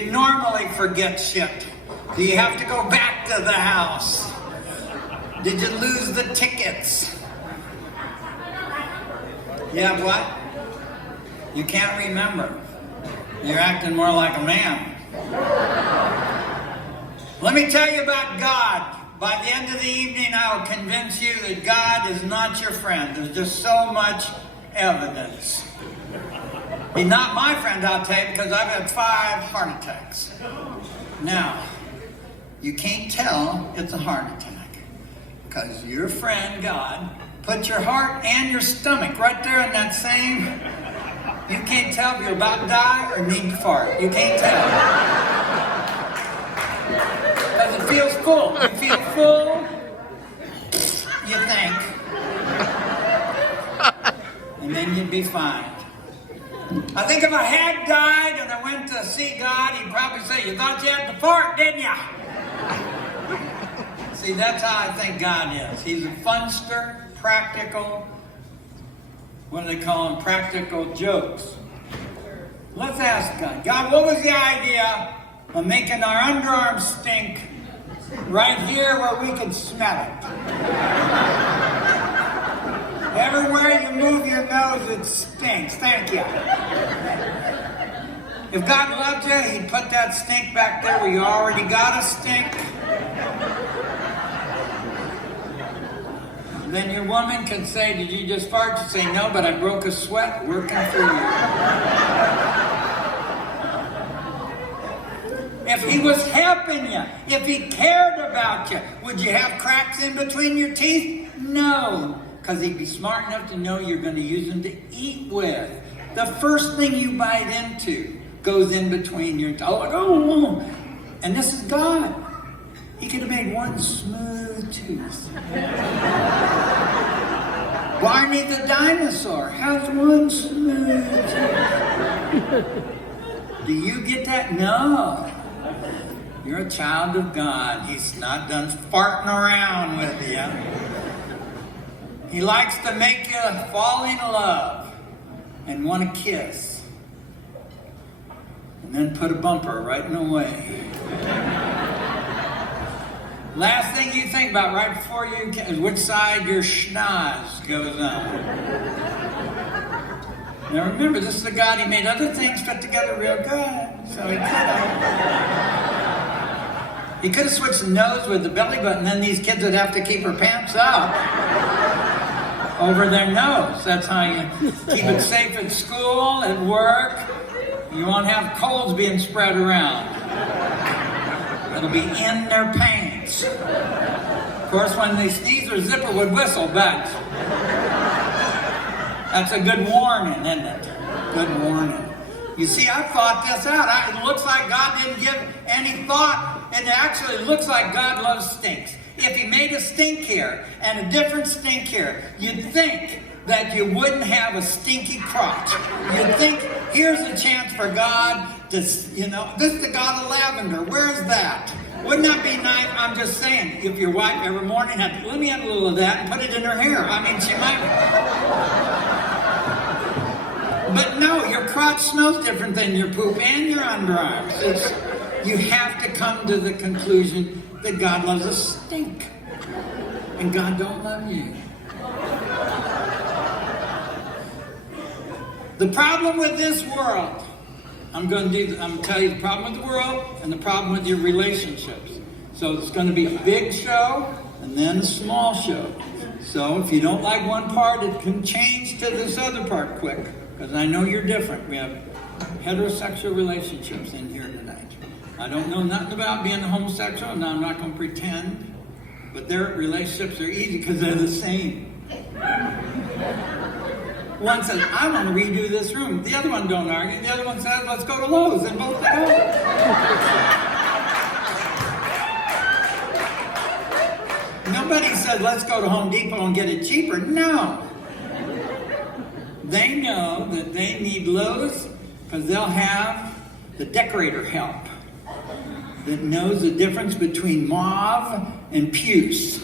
You normally forget shit. Do you have to go back to the house? Did you lose the tickets? Yeah, what? You can't remember. You're acting more like a man. Let me tell you about God. By the end of the evening, I'll convince you that God is not your friend. There's just so much evidence. He's not my friend, I'll tell you, because I've had 5 heart attacks. Now, you can't tell it's a heart attack, because your friend, God, put your heart and your stomach right there in that same... You can't tell if you're about to die or need to fart. You can't tell. Because it feels full. You feel full, you think. And then you'd be fine. I think if I had died and I went to see God, he'd probably say, you thought you had to fart, didn't you? See, that's how I think God is. He's a funster, practical, what do they call them? Practical jokes. Let's ask God. God, what was the idea of making our underarms stink right here where we could smell it? Everywhere you move your nose, it stinks. Thank you. If God loved you, he'd put that stink back there where you already got a stink. Then your woman could say, did you just fart? You say, no, but I broke a sweat working for you. If he was helping you, if he cared about you, would you have cracks in between your teeth? No, because he'd be smart enough to know you're going to use them to eat with. The first thing you bite into goes in between your teeth. Oh, and this is God. He could have made one smooth tooth. Barney the dinosaur has one smooth tooth. Do you get that? No. You're a child of God. He's not done farting around with you. He likes to make you fall in love and want to kiss. And then put a bumper right in the way. Last thing you think about right before you is which side your schnoz goes on. Now remember, this is the God, he made other things fit together real good. So he could have switched the nose with the belly button, then these kids would have to keep their pants up over their nose. That's how you keep it safe at school, at work. You won't have colds being spread around. It'll be in their pants. Of course, when they sneeze, their zipper would whistle, but that's a good warning, isn't it? Good warning. You see, I thought this out. It looks like God didn't give any thought. It actually looks like God loves stinks. If he made a stink here and a different stink here, you'd think that you wouldn't have a stinky crotch. You'd think, here's a chance for God to, this is the God of lavender. Where's that? Wouldn't that be nice? I'm just saying, if your wife every morning had, let me have a little of that and put it in her hair. I mean, she might. But no, your crotch smells different than your poop and your underarms. You have to come to the conclusion that God loves a stink. And God don't love you. The problem with this world, I'm going to tell you the problem with the world and the problem with your relationships. So it's going to be a big show and then a small show. So if you don't like one part, it can change to this other part quick. Because I know you're different. We have heterosexual relationships in here tonight. I don't know nothing about being homosexual, and I'm not going to pretend. But their relationships are easy because they're the same. One says, I want to redo this room. The other one don't argue. The other one says, let's go to Lowe's. And both go. Nobody said, let's go to Home Depot and get it cheaper. No. They know that they need Lowe's because they'll have the decorator help that knows the difference between mauve and puce.